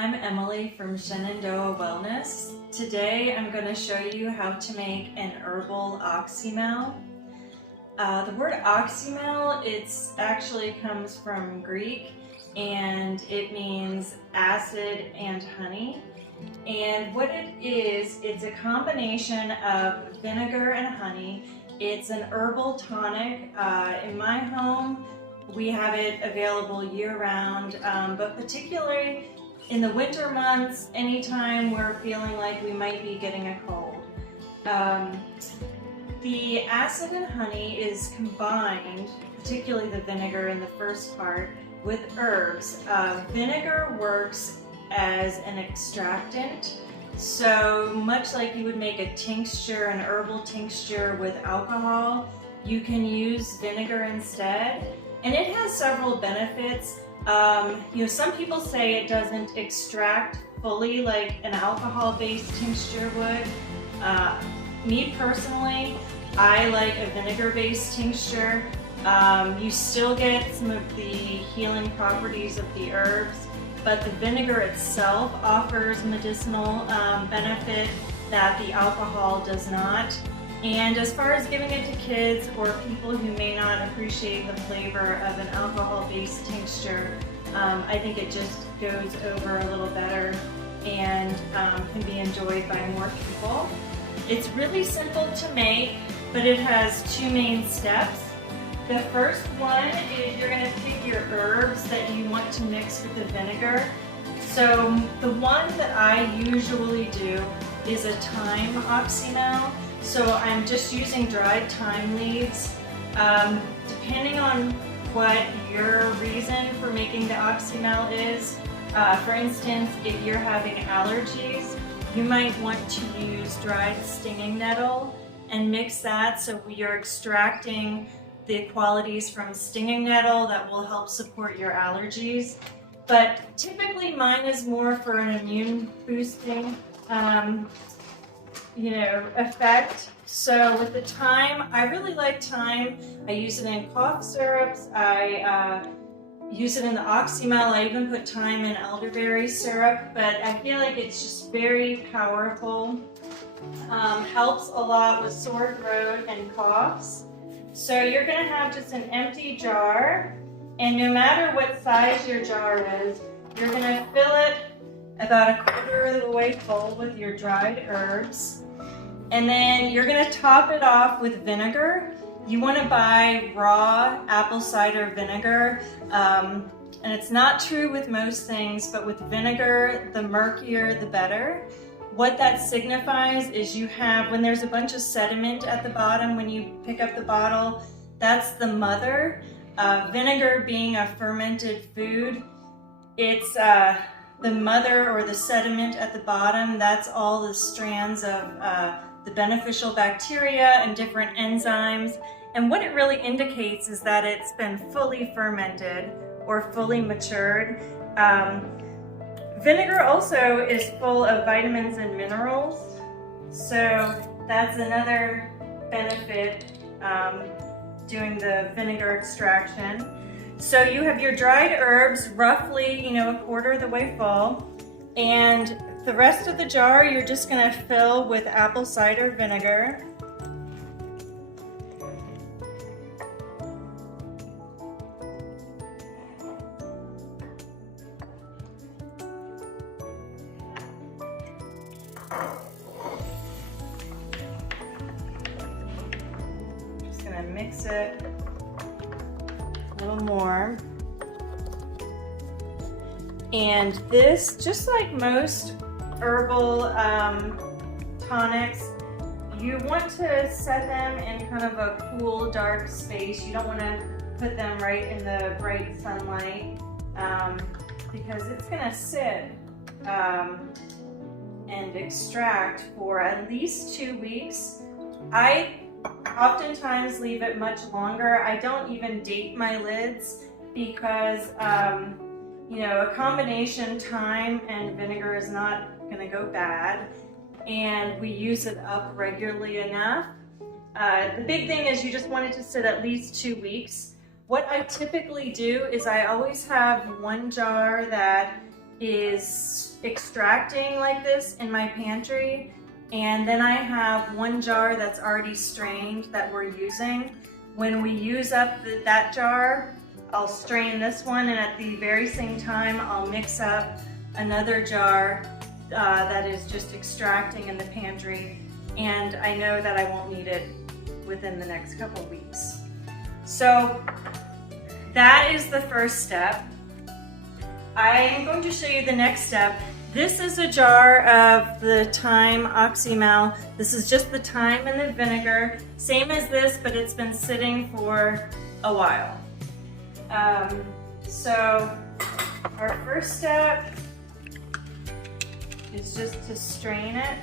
I'm Emily from Shenandoah Wellness. Today I'm going to show you how to make an herbal oxymel. The word oxymel, it actually comes from Greek and it means acid and honey. And what it is, it's a combination of vinegar and honey. It's an herbal tonic. In my home, we have it available year-round, but particularly in the winter months, anytime we're feeling like we might be getting a cold. The acid and honey is combined, particularly the vinegar in the first part, with herbs. Vinegar works as an extractant, so much like you would make a tincture, an herbal tincture with alcohol, you can use vinegar instead. And it has several benefits. Some people say it doesn't extract fully like an alcohol-based tincture would. Me personally, I like a vinegar-based tincture. You still get some of the healing properties of the herbs, but the vinegar itself offers medicinal benefit that the alcohol does not. And as far as giving it to kids or people who may not appreciate the flavor of an alcohol-based tincture, I think it just goes over a little better and can be enjoyed by more people. It's really simple to make, but it has two main steps. The first one is you're going to pick your herbs that you want to mix with the vinegar. So the one that I usually do is a thyme oxymel. So I'm just using dried thyme leaves. Depending on what your reason for making the oxymel is, for instance, if you're having allergies, you might want to use dried stinging nettle and mix that so you're extracting the qualities from stinging nettle that will help support your allergies. But typically mine is more for an immune boosting effect. So with the thyme, I really like thyme. I use it in cough syrups. I use it in the oxymel. I even put thyme in elderberry syrup, but I feel like it's just very powerful. Helps a lot with sore throat and coughs. So you're gonna have just an empty jar, and no matter what size your jar is, you're gonna fill it about a quarter of the way full with your dried herbs. And then you're gonna top it off with vinegar. You wanna buy raw apple cider vinegar. And it's not true with most things, but with vinegar, the murkier, the better. What that signifies is you have, when there's a bunch of sediment at the bottom, when you pick up the bottle, that's the mother. Vinegar being a fermented food, it's the mother or the sediment at the bottom. That's all the strands of the beneficial bacteria and different enzymes. And what it really indicates is that it's been fully fermented or fully matured. Vinegar also is full of vitamins and minerals, so that's another benefit doing the vinegar extraction. So you have your dried herbs, roughly, a quarter of the way full, and the rest of the jar you're just going to fill with apple cider vinegar. Just going to mix it a little more. And this, just like most herbal tonics, you want to set them in kind of a cool, dark space. You don't want to put them right in the bright sunlight because it's going to sit and extract for at least 2 weeks. I oftentimes leave it much longer. I don't even date my lids because a combination thyme and vinegar is not going to go bad, and we use it up regularly enough. The big thing is you just want it to sit at least 2 weeks. What I typically do is I always have one jar that is extracting like this in my pantry, and then I have one jar that's already strained that we're using. When we use up that jar, I'll strain this one, and at the very same time I'll mix up another jar that is just extracting in the pantry, and I know that I won't need it within the next couple weeks. So that is the first step. I'm going to show you the next step. This is a jar of the thyme oxymel. This is just the thyme and the vinegar, same as this, but it's been sitting for a while. So our first step is just to strain it.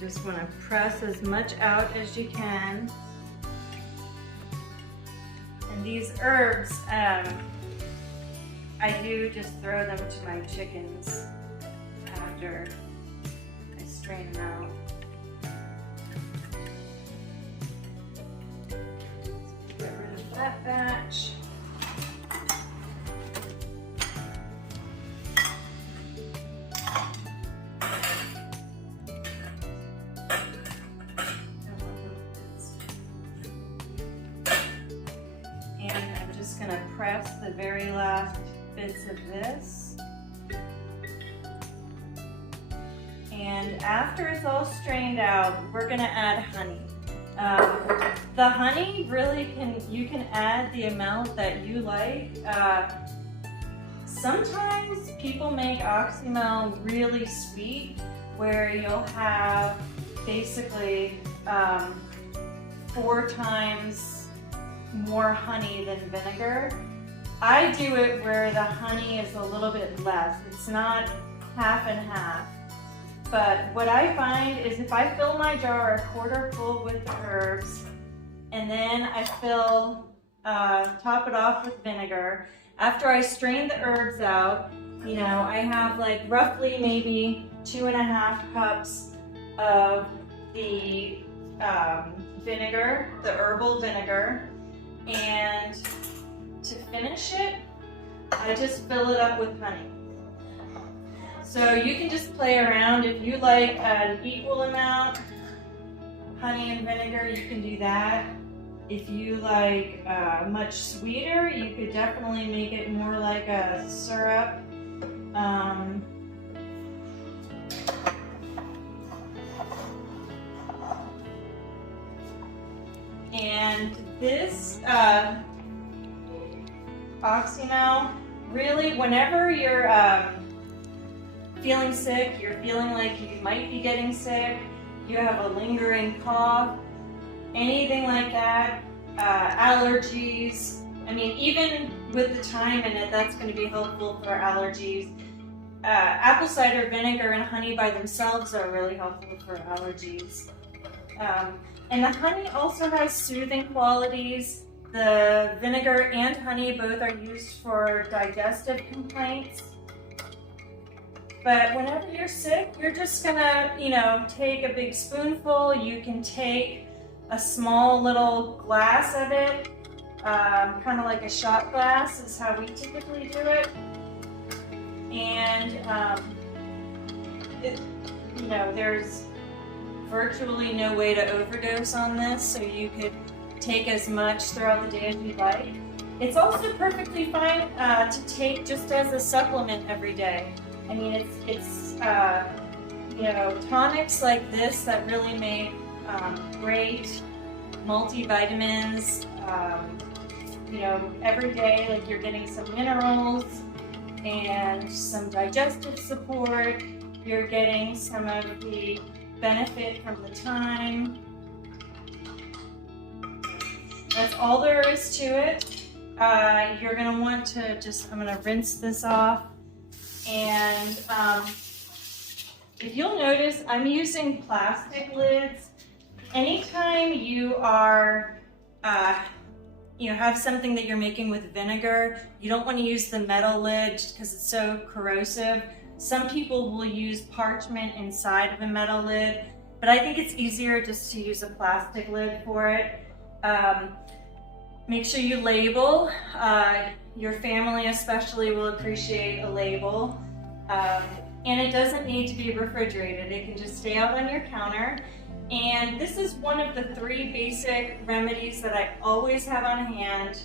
Just want to press as much out as you can. And these herbs, I do just throw them to my chickens after I strain them out. Get rid of that batch. Going to press the very last bits of this, and after it's all strained out, we're going to add honey. The honey really you can add the amount that you like. Sometimes people make oxymel really sweet, where you'll have basically 4 times more honey than vinegar. I do it where the honey is a little bit less. It's not half and half. But what I find is if I fill my jar 1/4 full with herbs, and then I top it off with vinegar, after I strain the herbs out, you know, I have like roughly maybe 2.5 cups of the vinegar, the herbal vinegar. And to finish it, I just fill it up with honey. So you can just play around. If you like an equal amount, honey and vinegar, you can do that. If you like much sweeter, you could definitely make it more like a syrup. And this oxymel, really, whenever you're feeling sick, you're feeling like you might be getting sick, you have a lingering cough, anything like that, allergies. I mean, even with the thyme in it, that's going to be helpful for allergies. Apple cider vinegar and honey by themselves are really helpful for allergies. And the honey also has soothing qualities. The vinegar and honey both are used for digestive complaints. But whenever you're sick, you're just gonna, you know, take a big spoonful. You can take a small little glass of it, kind of like a shot glass is how we typically do it. And, you know, there's virtually no way to overdose on this, so you could take as much throughout the day as you'd like. It's also perfectly fine to take just as a supplement every day. I mean, it's you know, tonics like this that really make great multivitamins. You know, every day, like, you're getting some minerals and some digestive support. You're getting some of the benefit from the thyme. That's all there is to it. You're going to want to just, I'm going to rinse this off. And If you'll notice, I'm using plastic lids. Anytime you are, have something that you're making with vinegar, you don't want to use the metal lid because it's so corrosive. Some people will use parchment inside of a metal lid, but I think it's easier just to use a plastic lid for it. Make sure you label. Your family especially will appreciate a label. And it doesn't need to be refrigerated. It can just stay out on your counter. And this is one of the 3 basic remedies that I always have on hand,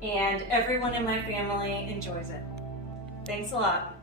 and everyone in my family enjoys it. Thanks a lot.